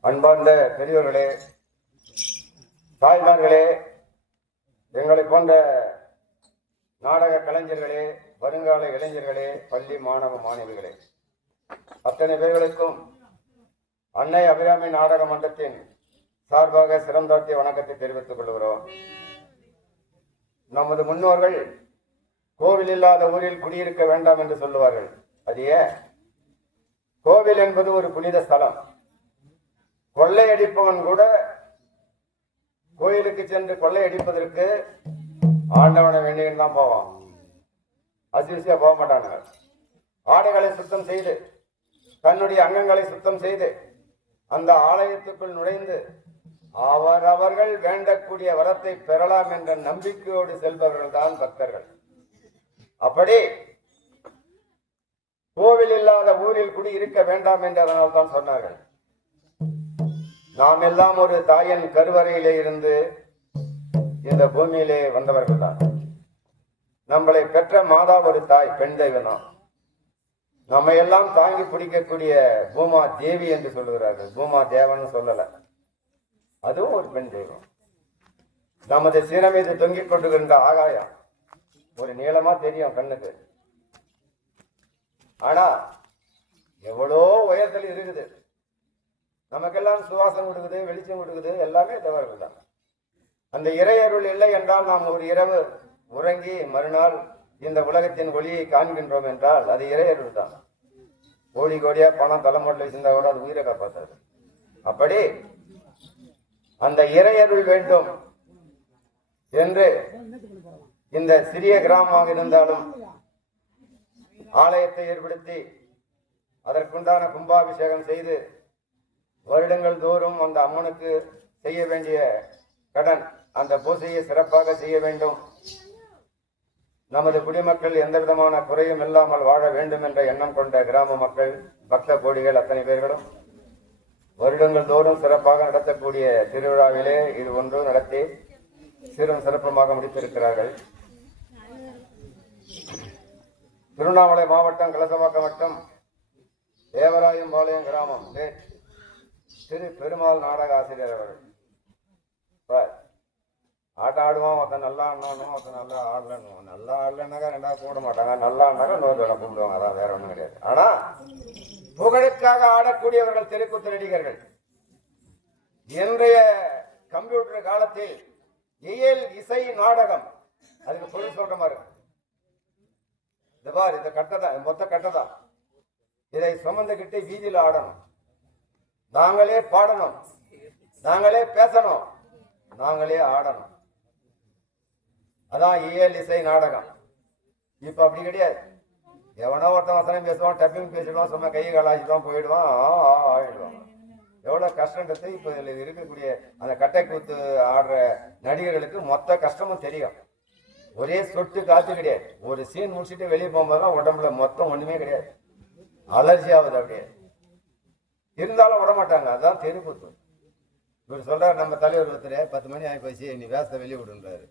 அன்பார்ந்த பெரியோர்களே, தாய்மார்களே, எங்களை போன்ற நாடக கலைஞர்களே, வருங்கால இளைஞர்களே, பள்ளி மாணவ மாணவிகளே, அத்தனை பேர்களுக்கும் அன்னை அபிராமி நாடக மன்றத்தின் சார்பாக சிறந்தாட்டிய வணக்கத்தை தெரிவித்துக் கொள்கிறோம். நமது முன்னோர்கள் கோவில் இல்லாத ஊரில் குடியிருக்க வேண்டாம் என்று சொல்லுவார்கள். அது ஏன்? கோவில் என்பது ஒரு புனித ஸ்தலம். கொள்ளையடிப்பவன் கூட கோயிலுக்கு சென்று கொள்ளையடிப்பதற்கு ஆண்டவனை வேண்டியன்னு தான் போவான். அசிசியா போக மாட்டானுங்க. ஆடைகளை சுத்தம் செய்து தன்னுடைய அங்கங்களை சுத்தம் செய்து அந்த ஆலயத்துக்குள் நுழைந்து அவரவர்கள் வேண்டக்கூடிய வரத்தை பெறலாம் என்ற நம்பிக்கையோடு செல்பவர்கள் தான் பக்தர்கள். அப்படி கோவில் இல்லாத ஊரில் குடி இருக்க வேண்டாம் என்று அதனால் தான் சொன்னார்கள். நாம் எல்லாம் ஒரு தாயின் கருவறையிலே இருந்து இந்த பூமியிலே வந்தவர்கள் தான். நம்மளை பெற்ற மாதா ஒரு தாய், பெண் தெய்வம் தான். நம்ம எல்லாம் தாங்கி பிடிக்கக்கூடிய பூமா தேவி என்று சொல்லுகிறார்கள். பூமா தேவன் சொல்லல, அதுவும் ஒரு பெண் தெய்வம். நமது சிர மீது தொங்கிக் கொண்டிருக்கின்ற ஆகாயம் ஒரு நீளமா தெரியும் கண்ணுக்கு. ஆனா எவ்வளோ உயரத்தில் இருக்குது. நமக்கெல்லாம் சுவாசம் கொடுக்குது, வெளிச்சம் கொடுக்குது, எல்லாமே தேவர்கள் தான். அந்த இறையருள் இல்லை என்றால் நாம் ஒரு இரவு உறங்கி மறுநாள் இந்த உலகத்தின் ஒளியை காண்கின்றோம் என்றால் அது இறையருள் தான். கோடி கோடியா பணம் தலைமுறையில் வச்சிருந்தா கூட அது உயிரை காப்பாற்றாது. அப்படி அந்த இறையருள் வேண்டும் என்று இந்த சிறிய கிராமமாக இருந்தாலும் ஆலயத்தை ஏற்படுத்தி அதற்குண்டான கும்பாபிஷேகம் செய்து வருடங்கள் தோறும் அந்த அம்மனுக்கு செய்ய வேண்டிய கடன், அந்த பூஜையை சிறப்பாக செய்ய வேண்டும். நமது குடிமக்கள் எந்த விதமான குறையும் இல்லாமல் வாழ வேண்டும் என்ற எண்ணம் கொண்ட கிராம மக்கள், பக்த கோடிகள் அத்தனை பேர்களும் வருடங்கள் தோறும் சிறப்பாக நடத்தக்கூடிய திருவிழாவிலே இது ஒன்று நடத்தி சீரும் சிறப்புமாக முடித்திருக்கிறார்கள். திருவண்ணாமலை மாவட்டம் கலசவாக்கம் வட்டம் தேவராயம்பாளையம் கிராமம் திரு பெருமாள் நாடக ஆசிரியர் அவர்கள் ஆட்டம் ஆடுவான். ஒருத்தன் நல்லா ஆடணும், ஒருத்தன் நல்லா ஆடலன்னு. நல்லா ஆடலன்னாக்கா ரெண்டாவது கூப்பிட மாட்டாங்க, நல்லா ஆடினாக்கா நோய் கூப்பிடுவாங்க. அதான் வேற ஒன்றும் கிடையாது. ஆனா புகழுக்காக ஆடக்கூடியவர்கள் தெருக்கூத்து நடிகர்கள். இன்றைய கம்ப்யூட்டர் காலத்தில் இயல் இசை நாடகம் அதுக்கு பொருள் சொல்ற மாதிரி இந்த பார் இந்த கட்டதான் மொத்த கட்டதான் இதை சுமந்துக்கிட்டு வீதியில் ஆடணும், நாங்களே பாடணும், நாங்களே பேசணும், நாங்களே ஆடணும். அதான் இயல் இசை நாடகம். இப்ப அப்படி கிடையாது. எவனோ ஒருத்தன் வசனம் பேசுவான், டப்பிங் பேசிடுவான், சும்மா கையை கலாச்சிடுவான், போயிடுவான், ஆடிடுவான். எவ்வளவு கஷ்டன்றது இப்ப இதுல இருக்கக்கூடிய அந்த கட்டை கூத்து ஆடுற நடிகர்களுக்கு மொத்த கஷ்டமும் தெரியும். ஒரே சொட்டு காத்து கிடையாது. ஒரு சீன் முடிச்சுட்டு வெளியே போகும்போதுலாம் உடம்புல மொத்தம் ஒண்ணுமே கிடையாது, அலர்ஜி ஆகுது. அப்படியே இருந்தாலும் விட மாட்டாங்க. அதுதான் தெருக்கூத்து. இவர் சொல்றாரு, நம்ம தலைவர் ஒருத்தர் 10 மணி ஆகி போச்சு, நீ வேசத்தை வெளியே விடுன்றாரு.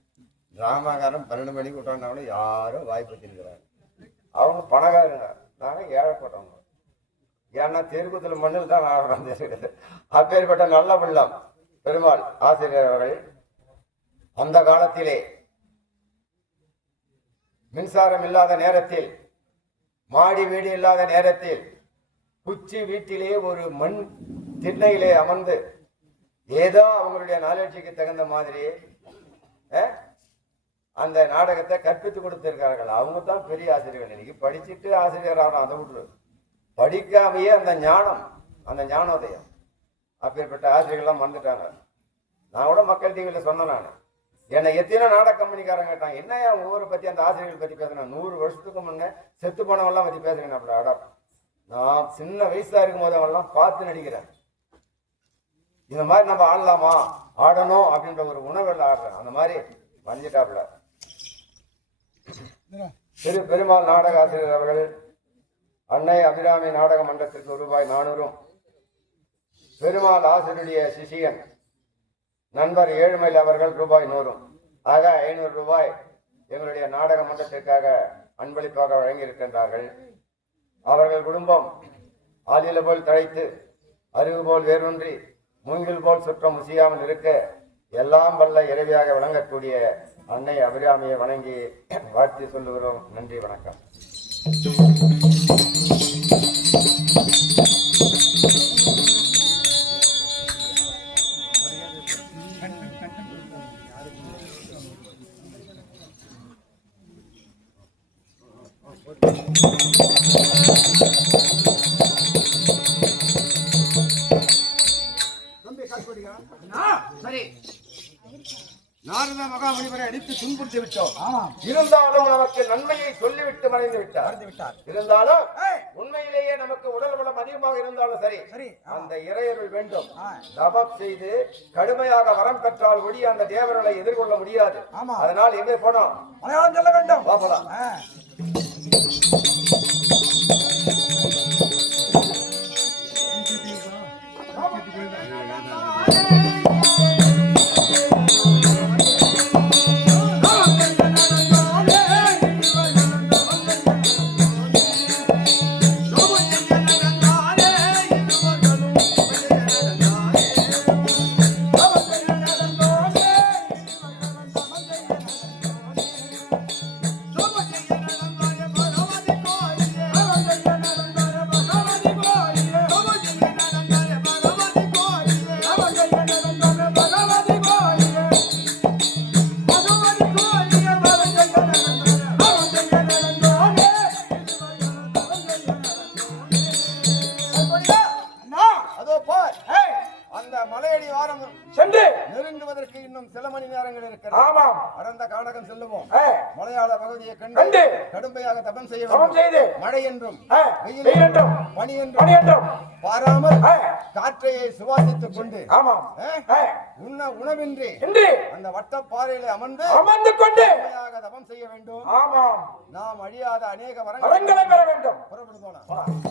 டிராமாக்காரன் 12 மணிக்கு விட்டாங்கன்னாலும் யாரும் வாய்ப்பு தின்னுக்கிறாங்க. அவங்க பணக்காரங்க, நாங்க ஏழைப்பட்டவங்க. ஏன்னா தெருக்கூத்துல மண்ணில் தான் ஆடுறோம். அப்பேற்பட்ட நல்ல வெள்ளம் பெருமாள் ஆசிரியர் அவர்கள் அந்த காலத்திலே மின்சாரம் இல்லாத நேரத்தில், மாடி வீடு இல்லாத நேரத்தில், குச்சி வீட்டிலே ஒரு மண் திண்ணையிலே அமர்ந்து ஏதோ அவங்களுடைய நாலேஜுக்கு தகுந்த மாதிரி அந்த நாடகத்தை கற்பித்து கொடுத்திருக்கார்கள். அவங்க தான் பெரிய ஆசிரியர்கள். இன்னைக்கு படிச்சுட்டு ஆசிரியர் ஆகணும், அதை விட்டுரு. படிக்காமையே அந்த ஞானம், அந்த ஞானோதயம், அப்பேற்பட்ட ஆசிரியர்கள்லாம் வந்துட்டாங்க. நான் கூட மக்கள் டிவியில் சொன்னேன். நான் என்னை எத்தனை நாடக கம்பெனிக்காரங்க கேட்டாங்க, என்ன ஊரை பற்றி அந்த ஆசிரியர்கள் பற்றி பேசுறேன். 100 வருஷத்துக்கு முன்னே செத்து போனவெல்லாம் பற்றி பேசுறேன். அப்படி அடம் நான் சின்ன வயசா இருக்கும் போது அவெல்லாம் பார்த்து நடிக்கிறேன். இந்த மாதிரி நம்ம ஆடலாமா, ஆடணும் அப்படின்ற ஒரு உணர்வில் ஆடுறேன். அந்த மாதிரி வந்துட்டாப்புல திரு பெருமாள் நாடக ஆசிரியர் அவர்கள் அன்னை அபிராமி நாடக மன்றத்திற்கு ரூபாய் 400, பெருமாள் ஆசிரியருடைய சிஷியன் நண்பர் ஏழுமையில் அவர்கள் ரூபாய் 100, ஆக 500 ரூபாய் எங்களுடைய நாடக மன்றத்திற்காக அன்பளிப்பாக வழங்கி இருக்கின்றார்கள். அவர்கள் குடும்பம் ஆலில போல் தழைத்து, அறிவு போல் வேரூன்றி, மூங்கில் போல் சுற்றம் முசியாமல் இருக்க எல்லாம் வல்ல இறைவியாக விளங்கக்கூடிய அன்னை அபிராமியை வணங்கி வாழ்த்தி சொல்லுகிறோம். நன்றி, வணக்கம். சரி, நாரத மகாமுனிவரை அடித்து துன்புறுத்தி விட்டோம். இருந்தாலும் நமக்கு நன்மையை சொல்லிவிட்டு மறைந்து விட்டார். இருந்தாலும் உண்மையிலேயே நமக்கு உடல் பலம் அதிகமாக இருந்தாலும் சரி, அந்த இறையருள் வேண்டும். தபம் செய்து கடுமையாக வரம் பெற்றால் ஒழிய அந்த தேவர்களை எதிர்கொள்ள முடியாது. அதனால் எங்கே போனோம், மலையாளம் சொல்ல வேண்டும். பாப்பலாம். மலையாள பகுதியை கண்டு கடுமையாக தபம் செய்ய வேண்டும். மழை என்றும் வெயில் என்றும் பனி என்றும் பாராமல் காற்றையை சுவாசித்துக் கொண்டு உணவின்றி அந்த வட்டப்பாறையில அமர்ந்து கொண்டு தபம் செய்ய வேண்டும். நாம் அழியாத அநேக வரங்களை பெற வேண்டும். புறப்படுவோம்.